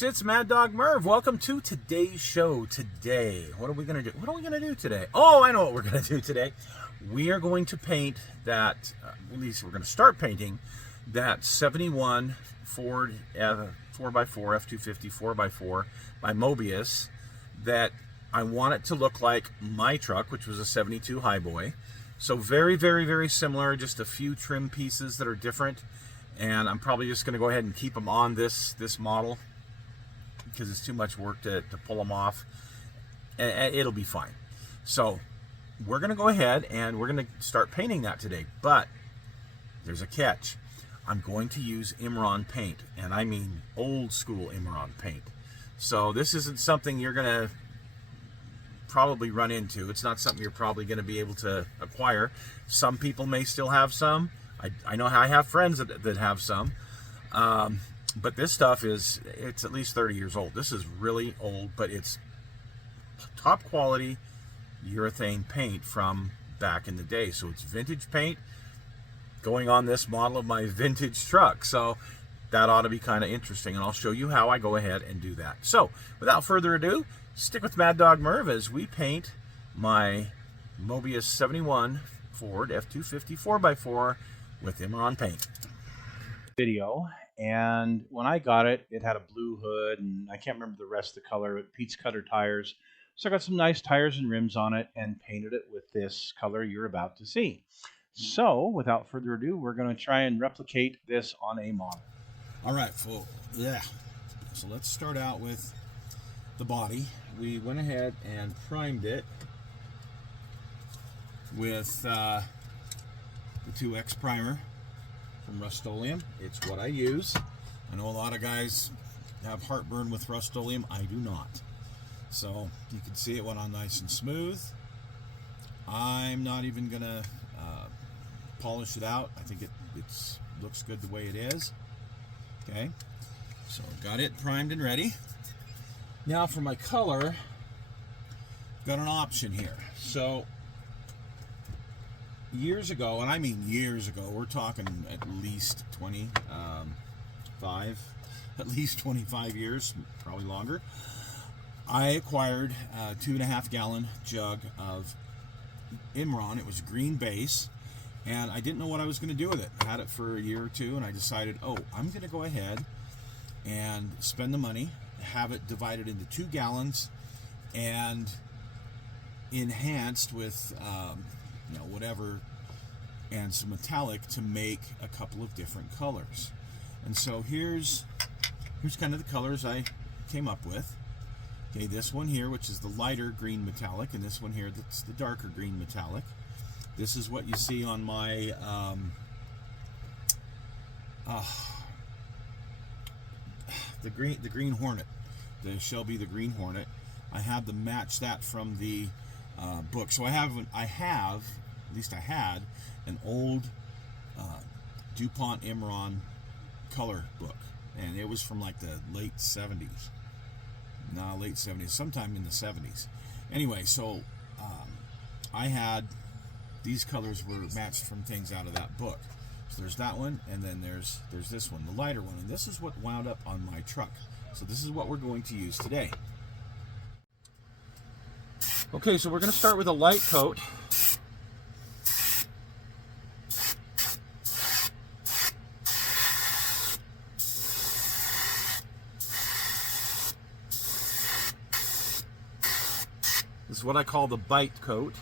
folks, it's Mad Dog Merv. Welcome to today's show. Today, what are we going to do? What are we going to do today? Oh, I know what we're going to do today. We are going to paint that, at least we're going to start painting that 71 Ford 4x4, F-250 4x4 by Mobius that I want it to look like my truck, which was a 72 Highboy. So very, very, very similar, just a few trim pieces that are different. And I'm probably just going to go ahead and keep them on this model because it's too much work to pull them off. And it'll be fine. So we're going to go ahead and we're going to start painting that today. But there's a catch. I'm going to use Imron paint, and I mean old school Imron paint. So this isn't something you're going to probably run into. It's not something you're probably going to be able to acquire. Some people may still have some. I know I have friends that have some. But this stuff it's at least 30 years old. This is really old, but it's top quality urethane paint from back in the day. So it's vintage paint going on this model of my vintage truck. So that ought to be kind of interesting, and I'll show you how I go ahead and do that. So without further ado, stick with Mad Dog Merv as we paint my Mobius 71 Ford F-250 4x4 with Imron paint. Video, and when I got it, it had a blue hood, and I can't remember the rest of the color. Pete's Cutter tires. So I got some nice tires and rims on it and painted it with this color you're about to see. So without further ado, we're going to try and replicate this on a model. All right, so let's start out with the body. We went ahead and primed it with the 2X primer from Rust-Oleum. It's what I use. I know a lot of guys have heartburn with Rust-Oleum. I do not. So you can see it went on nice and smooth. I'm not even gonna polish it out. I think it looks good the way it is. Okay, so got it primed and ready. Now for my color, got an option here. So years ago, and I mean years ago, we're talking at least 25 years, probably longer, I acquired a 2.5 gallon jug of Imron. It was green base, and I didn't know what I was going to do with it. I had it for a year or two, and I decided, I'm going to go ahead and spend the money, have it divided into 2 gallons, and enhanced with whatever, and some metallic to make a couple of different colors. And so here's kind of the colors I came up with. Okay, this one here, which is the lighter green metallic, and this one here that's the darker green metallic. This is what you see on my the Green Hornet, the Shelby the Green Hornet. I had to match that from the book. So I had an old DuPont Imron color book, and it was from like the late 70s. No, late 70s, sometime in the 70s. Anyway, so I had these colors were matched from things out of that book. So there's that one, and then there's this one, the lighter one, and this is what wound up on my truck. So this is what we're going to use today. Okay, so we're going to start with a light coat. This is what I call the bite coat.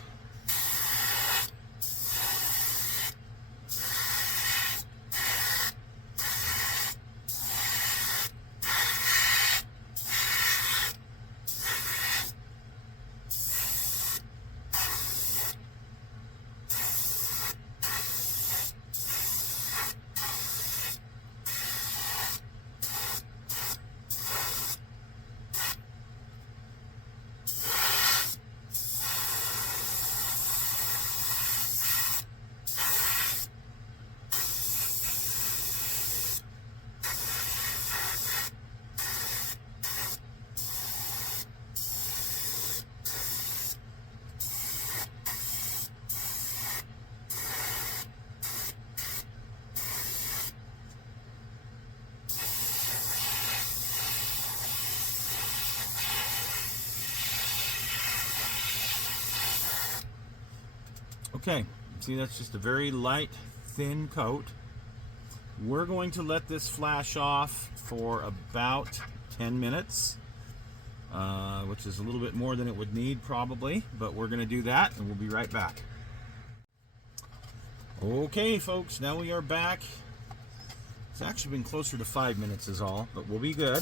Okay, see, that's just a very light, thin coat. We're going to let this flash off for about 10 minutes, which is a little bit more than it would need probably, but we're going to do that and we'll be right back. Okay, folks, now we are back. It's actually been closer to 5 minutes is all, but we'll be good.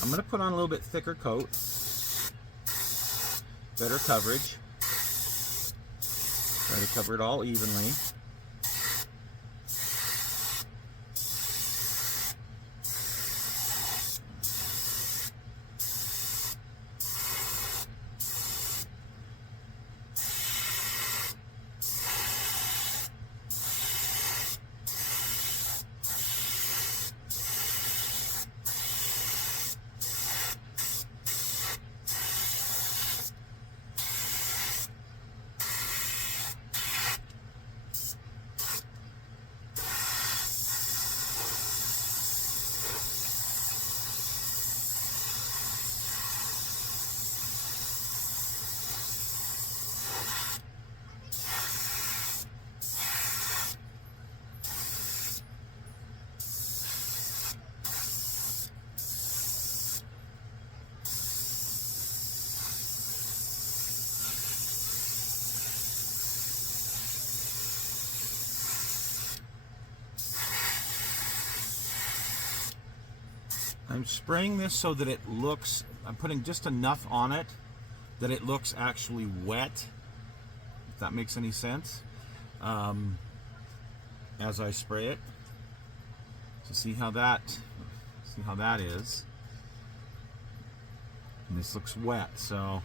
I'm going to put on a little bit thicker coat, better coverage. Try to cover it all evenly. I'm spraying this so that it looks, I'm putting just enough on it that it looks actually wet, if that makes any sense, as I spray it. So see how that is. And this looks wet, so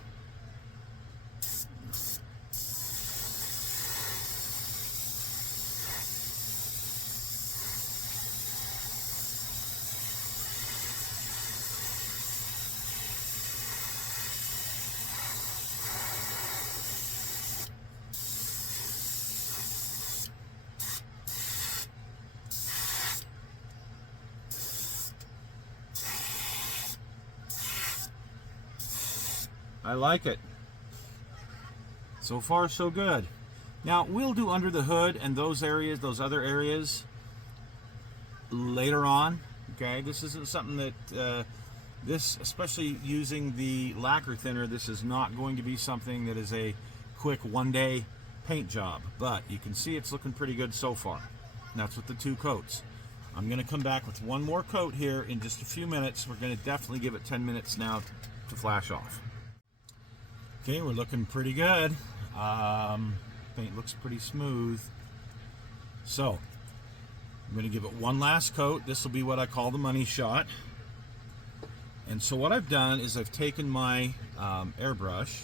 I like it. So far, so good. Now, we'll do under the hood and those areas, those other areas, later on. Okay, this isn't something that, this, especially using the lacquer thinner, this is not going to be something that is a quick one-day paint job. But you can see it's looking pretty good so far. And that's with the 2 coats. I'm going to come back with one more coat here in just a few minutes. We're going to definitely give it 10 minutes now to flash off. Okay, we're looking pretty good. Paint looks pretty smooth. So, I'm going to give it one last coat. This will be what I call the money shot. And so what I've done is I've taken my airbrush,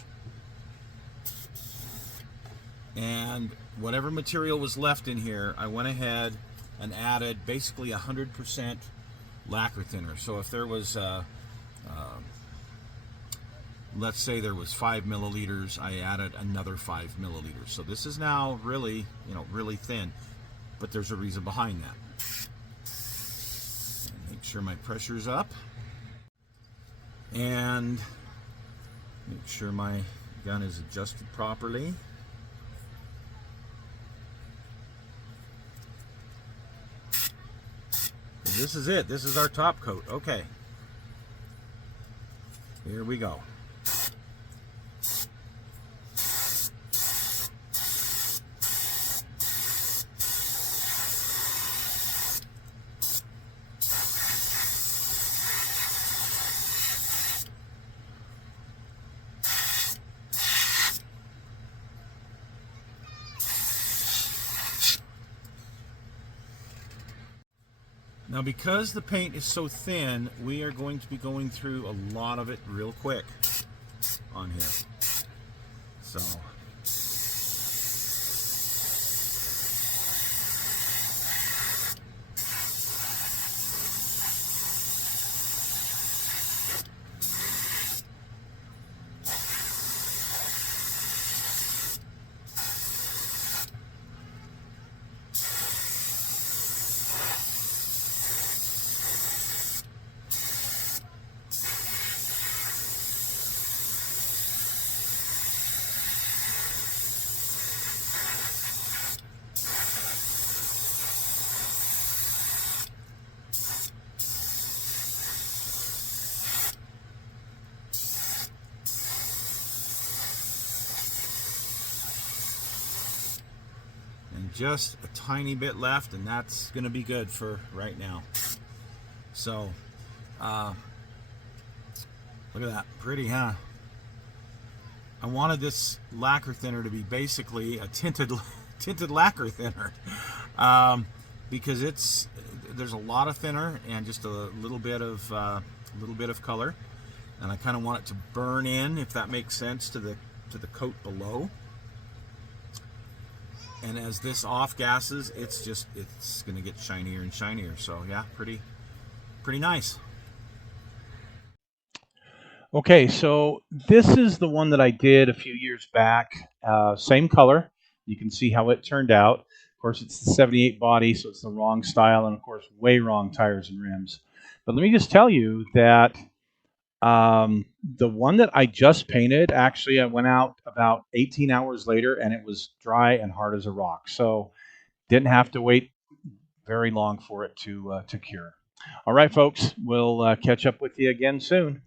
and whatever material was left in here, I went ahead and added basically 100% lacquer thinner. So if there was let's say there was 5 milliliters, I added another 5 milliliters. So this is now really, really thin, but there's a reason behind that. Make sure my pressure's up, and make sure my gun is adjusted properly. This is it. This is our top coat. Okay. Here we go. Now, because the paint is so thin, we are going to be going through a lot of it real quick on here. So, and just a tiny bit left, and that's going to be good for right now. So look at that, pretty, huh? I wanted this lacquer thinner to be basically a tinted lacquer thinner, because there's a lot of thinner and just a little bit of color, and I kind of want it to burn in, if that makes sense, to the coat below. And as this off gases, it's going to get shinier and shinier. So yeah, pretty nice. Okay, so this is the one that I did a few years back. Same color. You can see how it turned out. Of course, it's the 78 body, so it's the wrong style, and of course, way wrong tires and rims. But let me just tell you that the one that I just painted, actually, I went out about 18 hours later, and it was dry and hard as a rock. So didn't have to wait very long for it to cure. All right, folks, we'll catch up with you again soon.